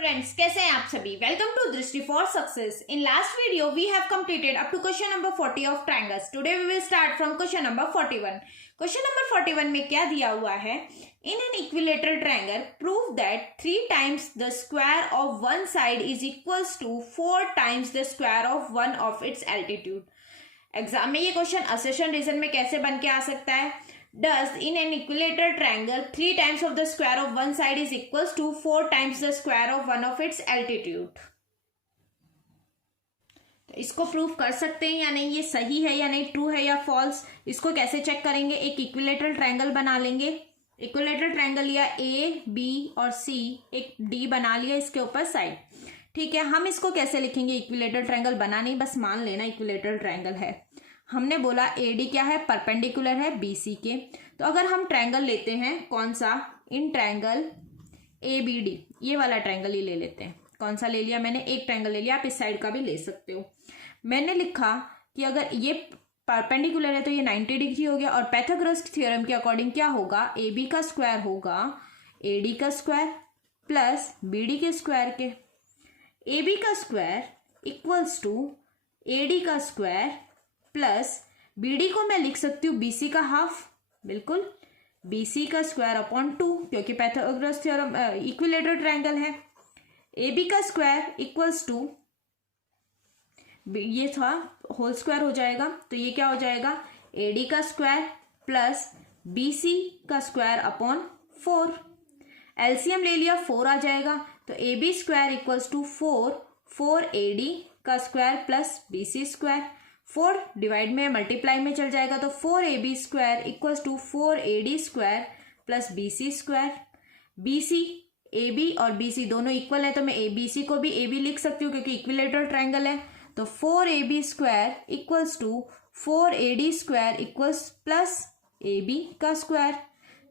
Friends, कैसे हैं आप सभी। Welcome to Drishti for success. In last video we have completed up to question number 40 of triangles. Today we will start from question number 41। Question number 41 में क्या दिया हुआ है? In an equilateral triangle prove that 3 times the square of one side is equals to 4 times the square of one of its altitude. Exam में ये question असेशन reason में कैसे बन के आ सकता है? Does in an equilateral triangle 3 times of the square of one side is equals to 4 times the square of one of its altitude। तो इसको प्रूव कर सकते हैं या नहीं, ये सही है या नहीं, ट्रू है या फॉल्स, इसको कैसे चेक करेंगे? एक इक्विलेटरल ट्रायंगल बना लेंगे। इक्विलेटरल ट्रायंगल लिया ए बी और सी, एक डी बना लिया इसके ऊपर साइड। ठीक है, हम इसको कैसे लिखेंगे? इक्विलेटरल ट्रायंगल बना नहीं, बस मान लेना इक्विलेटरल ट्रायंगल है। हमने बोला एडी क्या है? परपेंडिकुलर है बीसी के। तो अगर हम ट्रायंगल लेते हैं, कौन सा? In triangle A B D, ये वाला ट्रायंगल ही ले लेते हैं। कौन सा ले लिया मैंने? एक ट्रायंगल ले लिया, आप इस साइड का भी ले सकते हो। मैंने लिखा कि अगर ये परपेंडिकुलर है तो ये 90 डिग्री हो गया, और पाइथागोरस थ्योरम के अकॉर्डिंग क्या होगा? ए बी का स्क्वायर होगा ए डी का स्क्वायर प्लस बी डी के स्क्वायर के। ए बी का square equals to A D का स्क्वायर प्लस बीडी को मैं लिख सकती हूँ बीसी का हाफ, बिल्कुल बीसी का स्क्वायर अपॉन 2, क्योंकि पाइथागोरस थ्योरम इक्विलेटरल ट्रायंगल है। ए बी का स्क्वायर इक्वल्स टू, ये था होल स्क्वायर हो जाएगा, तो ये क्या हो जाएगा? ए डी का स्क्वायर प्लस बीसी का स्क्वायर अपॉन 4। एलसीएम ले लिया, 4 आ जाएगा, तो A B square equals to 4 A D का square plus BC square. 4 divide में मल्टीप्लाई में चल जाएगा, तो 4 A B square equals to 4 A D square plus B C square. B C, A B और बी सी दोनों equal है, तो मैं ए बी सी को भी ए बी लिख सकती हूँ क्योंकि इक्विलेटरल ट्रायंगल है। तो 4 A B square equals to 4 A D square equals plus A B का स्क्वायर।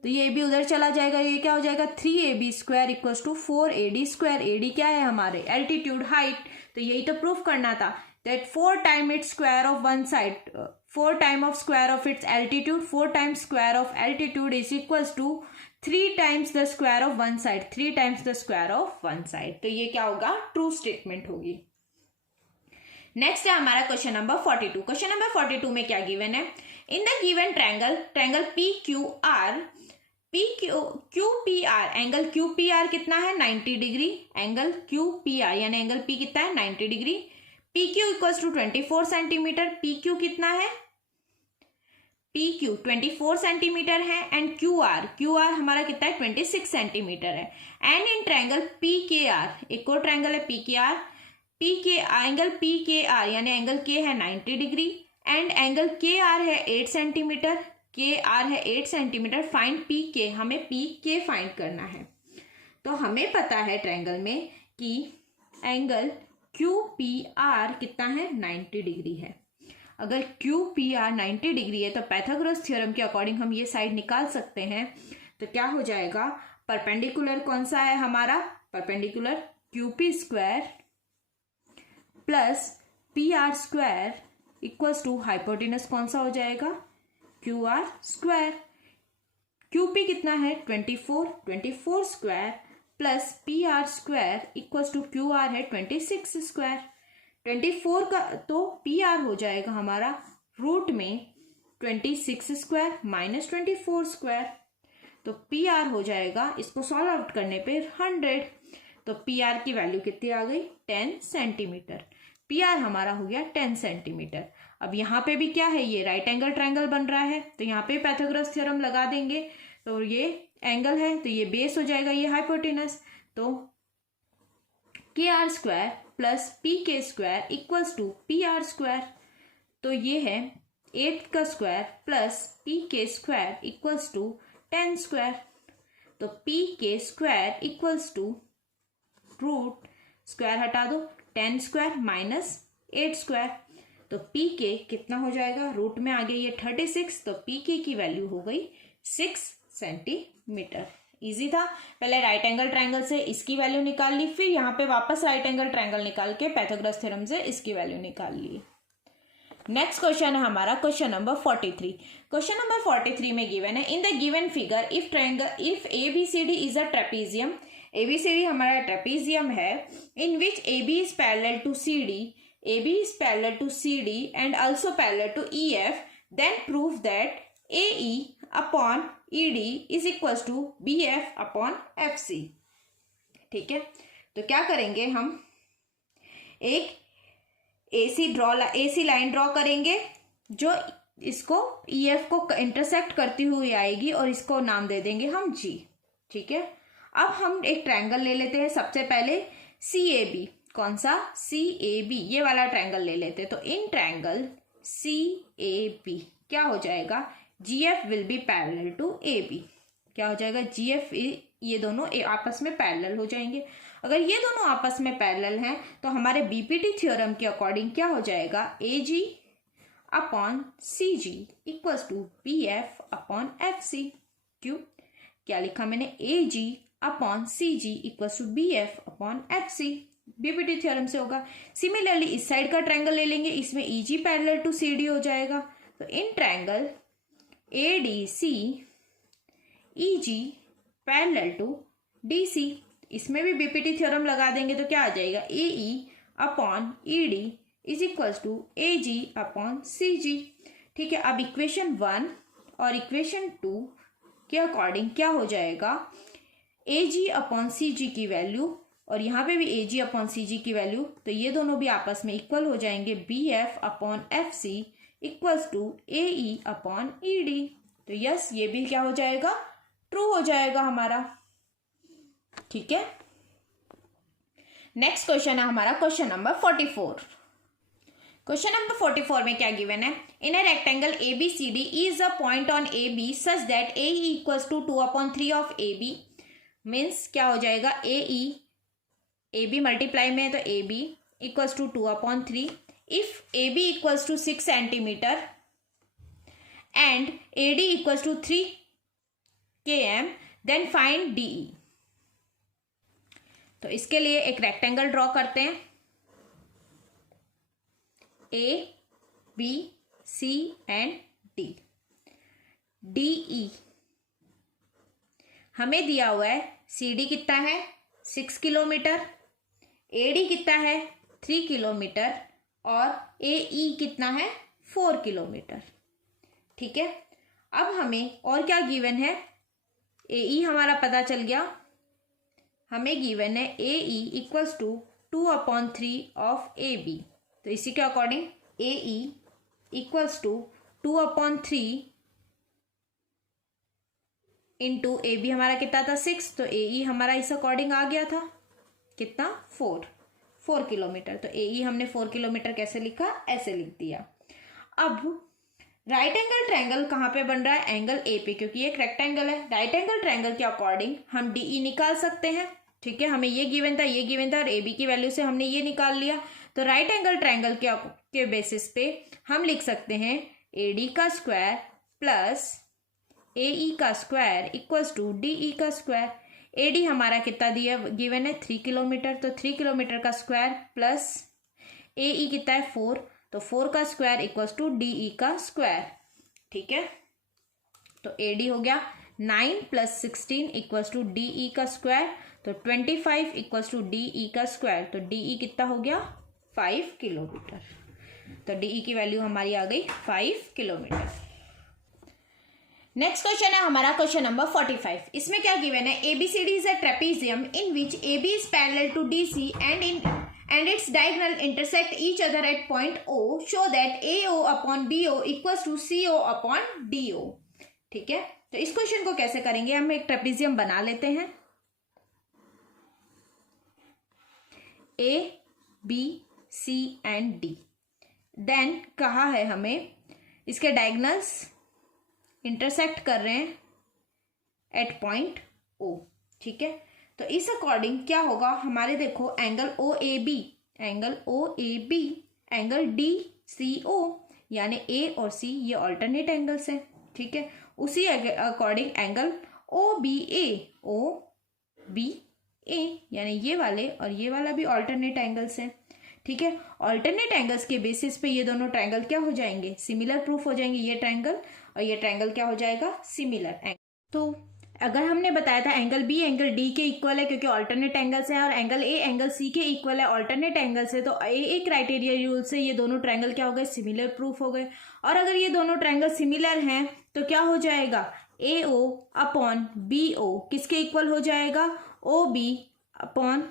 तो ये ए बी उधर चला जाएगा, ये क्या हो जाएगा? 3 A B square equals to 4 A D square. A D क्या है? हमारे एल्टीट्यूड, हाइट। तो यही तो प्रूफ करना था, that 4 times its square of one side, 4 times of square of its altitude, 4 times square of altitude is equals to 3 times the square of one side, 3 times the square of one side। तो ये क्या होगा? True statement होगी। Next है हमारा question number 42। Question number 42 में क्या given है? In the given triangle P Q R, Q P R, angle Q P R कितना है? 90 degree. Angle Q P R यानी एंगल पी कितना है? 90 degree. P Q equals to 24 centimetre. P Q कितना है? पी क्यू 24 सेंटीमीटर है, and Q R हमारा कितना है? 26 सेंटीमीटर है। And in triangle P K R, एक और ट्रायंगल है P K are, angle P K are यानी एंगल के है 90 डिग्री, एंड एंगल के आर है 8 सेंटीमीटर। के आर है 8 सेंटीमीटर। फाइंड पी के, हमें पी के फाइंड करना है। तो हमें पता है ट्रायंगल में कि एंगल क्यू पी आर कितना है? 90 डिग्री है। अगर क्यू पी आर 90 डिग्री है तो पाइथागोरस थ्योरम के अकॉर्डिंग हम ये साइड निकाल सकते हैं। तो क्या हो जाएगा? परपेंडिकुलर कौन सा है हमारा? Perpendicular Q P square plus P R square equals to hypotenuse कौन सा हो जाएगा? Q R square. Q P कितना है? 24 square plus P R square equals to Q R है 26 स्क्वायर। 24 का तो पी आर हो जाएगा हमारा रूट में 26 स्क्वायर माइनस 24 स्क्वायर। तो पी आर हो जाएगा, इसको सॉल्व आउट करने पे 100। तो पी आर की वैल्यू कितनी आ गई? 10 सेंटीमीटर। पी आर हमारा हो गया 10 सेंटीमीटर। अब यहाँ पे भी क्या है? ये राइट एंगल ट्रायंगल बन रहा है, तो यहाँ पे पाइथागोरस थ्योरम लगा देंगे। तो ये एंगल है, तो ये बेस हो जाएगा, ये हाइपोटेनस। तो K R square plus P K square equals to P R square. तो ये है 8 का square plus P K square equals to 10 square. तो P K square equals to root, square हटा दो, 10 स्क्वायर माइनस 8 स्क्वायर। तो P K कितना हो जाएगा? रूट में आ गया ये 36, तो पी के की वैल्यू हो गई 6 सेंटीमीटर। इजी था। पहले राइट एंगल ट्रायंगल से इसकी वैल्यू निकाल ली, फिर यहाँ पे वापस राइट एंगल ट्रायंगल निकाल के पाइथागोरस थ्योरम से इसकी वैल्यू निकाल ली। नेक्स्ट क्वेश्चन है हमारा क्वेश्चन नंबर 43। क्वेश्चन नंबर 43 में गिवन है in the given figure if triangle if ABCD is a trapezium ABCD हमारा ट्रेपीजियम है इन which AB is parallel to CD, AB is parallel to CD and also parallel to EF, then prove that AE upon ED is equals to BF upon FC। ठीक है, तो क्या करेंगे हम, एक AC line draw करेंगे जो इसको EF को इंटरसेक्ट करती हुई आएगी और इसको नाम दे देंगे हम G। ठीक है, अब हम एक ट्रायंगल ले लेते हैं। सबसे पहले CAB, कौन सा, CAB, ये वाला ट्रायंगल ले लेते हैं। तो इन ट्रायंगल CAB क्या हो जाएगा, GF will be parallel to AB। क्या हो जाएगा, GF, ये दोनों आपस में पैरेलल हो जाएंगे। अगर ये दोनों आपस में पैरेलल हैं तो हमारे BPT थ्योरम के अकॉर्डिंग क्या हो जाएगा, AG upon CG equals to BF upon FC। क्यों, क्या लिखा मैंने, AG upon CG equals to BF upon FC, BPT theorem से होगा। सिमिलरली इस साइड का ट्रायंगल ले लेंगे, इसमें EG पैरेलल टू CD हो जाएगा। तो in triangle ADC EG parallel to DC, इसमें भी BPT थ्योरम लगा देंगे तो क्या आ जाएगा, AE upon ED is equals to AG upon CG। ठीक है, अब इक्वेशन 1 और इक्वेशन 2 के अकॉर्डिंग क्या हो जाएगा, AG अपॉन CG की वैल्यू और यहाँ पे भी AG अपॉन CG की वैल्यू, तो ये दोनों भी आपस में इक्वल हो जाएंगे, BF upon FC equals to AE upon ED। तो यस, ये भी क्या हो जाएगा, ट्रू हो जाएगा हमारा। ठीक है, नेक्स्ट क्वेश्चन है हमारा क्वेश्चन नंबर 44। क्वेश्चन नंबर 44 में क्या गिवन है, in a rectangle ABCD is a point on AB such that AE equals to 2/3 of AB। Means क्या हो जाएगा, AB मल्टीप्लाई में है तो AB equals to 2/3। If AB equals to 6 centimetre and AD equals to 3 km, then find DE। तो इसके लिए एक रेक्टेंगल ड्रॉ करते हैं, A, B, C and D। DE हमें दिया हुआ है, CD कितना है 6 किलोमीटर, AD कितना है 3 किलोमीटर और AE कितना है 4 किलोमीटर। ठीक है, अब हमें और क्या गिवन है, AE हमारा पता चल गया, हमें गिवन है AE equals to 2/3 of AB। तो इसी के according AE equals to 2/3 into AB हमारा कितना था 6, तो AE हमारा इस अकॉर्डिंग आ गया था कितना 4 किलोमीटर। तो AE हमने 4 किलोमीटर कैसे लिखा, ऐसे लिख दिया। अब राइट एंगल ट्रायंगल कहाँ पे बन रहा है, एंगल A पे, क्योंकि ये एक रेक्टेंगल है। राइट एंगल ट्रायंगल के अकॉर्डिंग हम DE निकाल सकते हैं। ठीक है, हमें ये गिवन था, ये गिवन था और AB की वैल्यू से हमने ये निकाल लिया। तो राइट एंगल ट्रायंगल के बेसिस पे हम लिख सकते हैं AD का स्क्वायर प्लस AE का स्क्वायर इक्वल्स टू DE का स्क्वायर। AD हमारा कितना दिया गिवन है 3 किलोमीटर, तो 3 किलोमीटर का स्क्वायर प्लस AE कितना है 4, तो 4 का स्क्वायर इक्वल्स टू DE का स्क्वायर। ठीक है, तो AD हो गया 9 + 16 इक्वल्स टू DE का स्क्वायर, तो 25 इक्वल्स टू DE का स्क्वायर। तो DE कितना हो गया 5 किलोमीटर। तो DE की वैल्यू हमारी आ गई 5 किलोमीटर। नेक्स्ट क्वेश्चन है हमारा क्वेश्चन नंबर 45। इसमें क्या गिवन है, ABCD is a trapezium in which AB is parallel to DC and its diagonal intersect each other at point O, show that AO upon BO equals to CO upon DO। ठीक है, तो इस question को कैसे करेंगे, हम एक trapezium बना लेते हैं, A, B, C and D। Then कहा है हमें इसके डायगोनल्स इंटरसेक्ट कर रहे हैं एट पॉइंट O। ठीक है, तो इस अकॉर्डिंग क्या होगा, हमारे देखो एंगल OAB, एंगल DCO, यानी A और C ये ऑल्टरनेट एंगल्स हैं। ठीक है, उसी अकॉर्डिंग एंगल OBA, यानी ये वाले और ये वाला भी ऑल्टरनेट एंगल्स हैं। ठीक है, ऑल्टरनेट एंगल्स के बेसिस पे ये दोनों ट्रायंगल क्या हो जाएंगे, सिमिलर प्रूफ हो जाएंगे। ये ट्रायंगल और ये ट्रायंगल क्या हो जाएगा, सिमिलर एंगल। तो अगर हमने बताया था एंगल बी एंगल डी के इक्वल है क्योंकि ऑल्टरनेट एंगल से है, और एंगल ए एंगल सी के इक्वल है ऑल्टरनेट एंगल से, तो ए क्राइटेरिया रूल से ये दोनों ट्रायंगल क्या हो गए, सिमिलर प्रूफ हो गए। और अगर ये दोनों ट्रायंगल सिमिलर हैं तो क्या हो जाएगा, ए ओ अपॉन बी ओ किसके इक्वल हो जाएगा, ओ बी अपॉन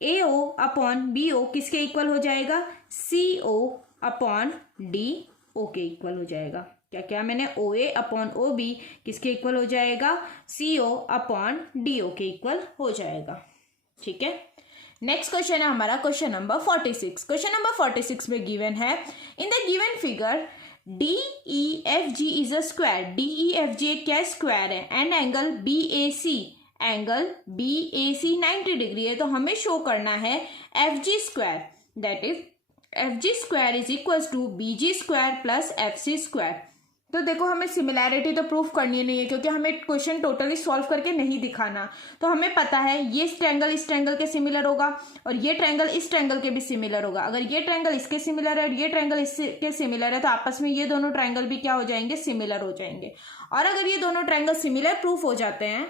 ए ओ अपॉन बी ओ किसके इक्वल हो जाएगा, सी ओ अपॉन डी ओ के इक्वल हो जाएगा। क्या क्या मैंने, ओ ए अपॉन ओ बी किसके इक्वल हो जाएगा, सी ओ अपॉन डी ओ के इक्वल हो जाएगा। ठीक है, नेक्स्ट क्वेश्चन है हमारा क्वेश्चन नंबर 46। क्वेश्चन नंबर 46 में गिवन है, in the given figure D E F G is a square. D E F G एक क्या स्क्वायर है, and angle B A C, angle B A C 90 degree है। तो हमें show करना है F G square, that is F G square is equal to B G square plus F C square. तो देखो हमें सिमिलैरिटी तो प्रूफ करनी नहीं है क्योंकि हमें क्वेश्चन टोटली सॉल्व करके नहीं दिखाना। तो हमें पता है ये ट्रायंगल इस ट्रायंगल के सिमिलर होगा और ये ट्रायंगल इस ट्रायंगल के भी सिमिलर होगा। अगर ये ट्रायंगल इसके सिमिलर है और ये ट्रायंगल इसके सिमिलर है तो आपस में ये दोनों ट्रायंगल भी क्या हो जाएंगे, सिमिलर हो जाएंगे। और अगर ये दोनों ट्रायंगल सिमिलर प्रूफ हो जाते हैं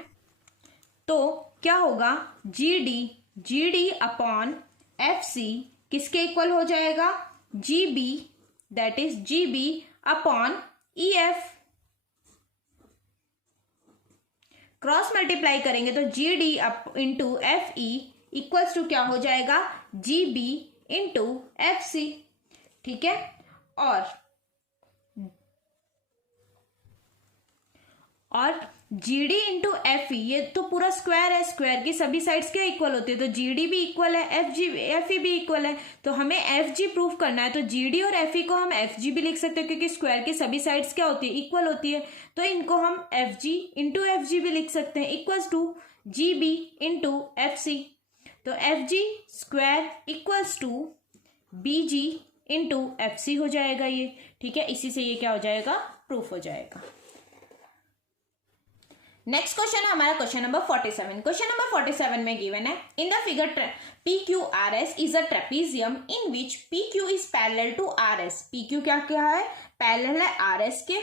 तो क्या होगा, G D upon F C किसके इक्वल हो जाएगा, G B, that is G B upon E F. Cross multiply करेंगे तो G D into F E equals to क्या हो जाएगा, G B into F C. ठीक है, और G D into F E ये तो पूरा स्क्वायर है, स्क्वायर की सभी साइड्स क्या इक्वल होती है, तो जी डी भी इक्वल है, एफ ई भी इक्वल है। तो हमें एफ जी प्रूफ करना है तो जी डी और एफ ई को हम एफ जी भी लिख सकते हैं क्योंकि स्क्वायर की सभी साइड्स क्या होती है, इक्वल होती है। तो इनको हम F G into F G भी लिख सकते हैं, equals to G B into F C. तो F G square equals to B G into F C हो जाएगा ये। ठीक है, इसी से ये क्या हो जाएगा, प्रूफ हो जाएगा। नेक्स्ट क्वेश्चन है हमारा क्वेश्चन नंबर 47। क्वेश्चन नंबर 47 में गिवन है, in the figure P Q R S is a trapezium in which P Q is parallel to R S. P Q क्या क्या है, पैरेलल है आर एस के,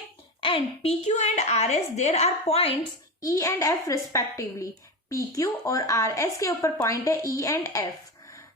and P Q and R S there are points E and F respectively. P Q और R S के ऊपर point है E and F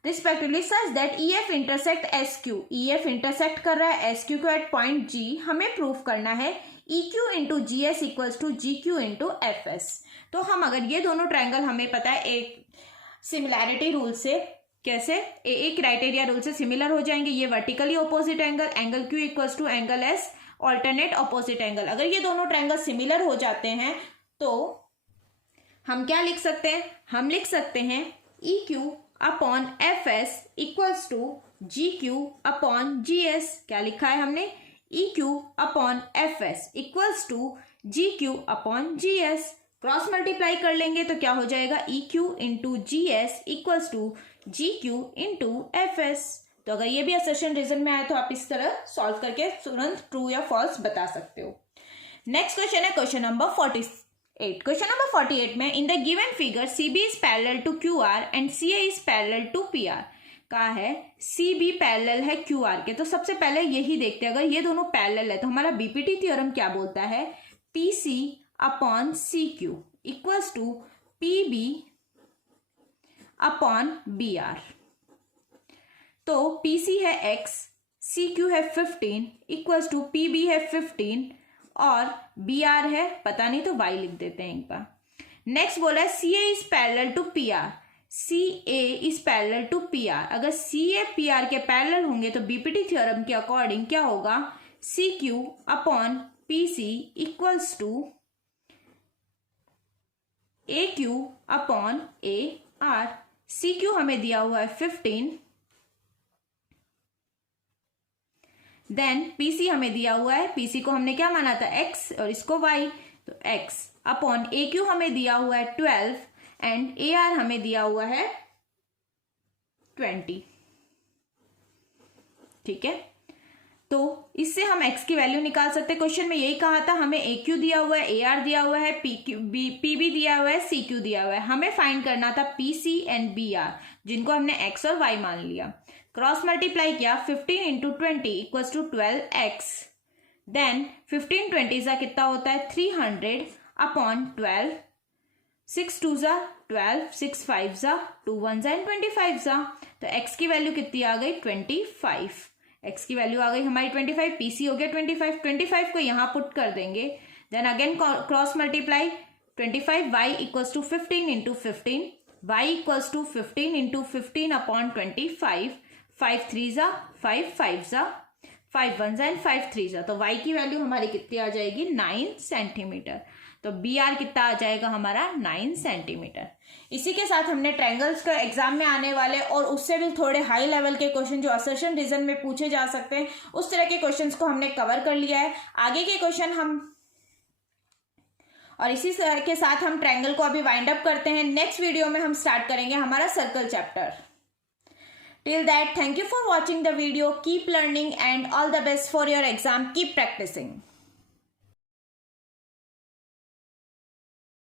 respectively, such that E F intersect S Q. E F intersect कर रहा है S Q को at point G. हमें proof करना है E Q into G S equals to G Q into F S. तो हम अगर ये दोनों ट्रायंगल हमें पता है एक सिमिलैरिटी रूल से, कैसे, ए क्राइटेरिया रूल से सिमिलर हो जाएंगे। ये vertically opposite angle, angle Q equals to angle S alternate opposite angle. अगर ये दोनों ट्रायंगल सिमिलर हो जाते हैं तो हम क्या लिख सकते हैं, हम लिख सकते हैं E Q upon F S equals to G Q upon G S. क्या लिखा है हमने, E Q upon F S equals to G Q upon G S. Cross multiply कर लेंगे तो क्या हो जाएगा, E Q into G S equals to G Q into F S. तो अगर ये भी असर्शन रीजन में आए तो आप इस तरह सॉल्व करके तुरंत ट्रू या फॉल्स बता सकते हो। नेक्स्ट क्वेश्चन है क्वेश्चन नंबर 48। क्वेश्चन नंबर 48 में, in the given figure C B is parallel to Q R and C A is parallel to P R. कहा है सी बी पैरेलल है क्यू आर के। तो सबसे पहले यही देखते हैं, अगर ये दोनों पैरेलल है तो हमारा बीपीटी थ्योरम क्या बोलता है, P C upon C Q equals to P B upon B R. तो पी सी है x, सी क्यू है 15 इक्वल्स टू पी बी है 15 और बी आर है पता नहीं तो y लिख देते हैं एक बार। नेक्स्ट बोला है C A is parallel to P R, C A is parallel to P R. अगर सी ए पी आर के पैरेलल होंगे तो बीपीटी थ्योरम के अकॉर्डिंग क्या होगा, C Q upon P C equals to A Q upon A R. C Q हमें दिया हुआ है 15, देन पी सी हमें दिया हुआ है, पी सी को हमने क्या माना था x और इसको y, तो x अपॉन ए क्यू हमें दिया हुआ है 12 एंड ए आर हमें दिया हुआ है 20। ठीक है, तो इससे हम x की वैल्यू निकाल सकते हैं। क्वेश्चन में यही कहा था, हमें ए क्यू दिया हुआ है, ए आर दिया हुआ है, पी बी दिया हुआ है, सी क्यू दिया हुआ है। हमें फाइंड करना था P C and B R जिनको हमने x और y मान लिया। क्रॉस मल्टीप्लाई किया, 15 into 20 equals to 12x, then 15 20 ज़ा कितना होता है 300 अपॉन 12, 6 2 ज़ा 12, 6 5 ज़ा 2 1 ज़ा 25 ज़ा। तो x की वैल्यू कितनी आ गई 25, x की वैल्यू आ गई हमारी 25, पीसी हो गया 25, 25 को यहाँ पुट कर देंगे। Then again cross multiply 25 y equals to 15 into 15, y equals to 15 into 15 upon 25, 5 3 ज़ा 5 5 ज़ा 5 1 ज़ा एंड 5 3 ज़ा। तो y की वैल्यू हमारी कितनी आ जाएगी 9 सेंटीमीटर। तो बी आर कितना आ जाएगा हमारा 9 सेंटीमीटर। इसी के साथ हमने ट्रायंगल्स का एग्जाम में आने वाले और उससे भी थोड़े हाई लेवल के क्वेश्चन जो असर्शन रीजन में पूछे जा सकते हैं उस तरह के क्वेश्चंस को हमने कवर कर लिया है। आगे के क्वेश्चन हम और इसी के साथ हम ट्रायंगल को अभी वाइंड अप करते हैं। नेक्स्ट वीडियो में हम स्टार्ट करेंगे हमारा circle chapter. Till that, thank you for watching the video. Keep learning and all the best for your exam. Keep practicing.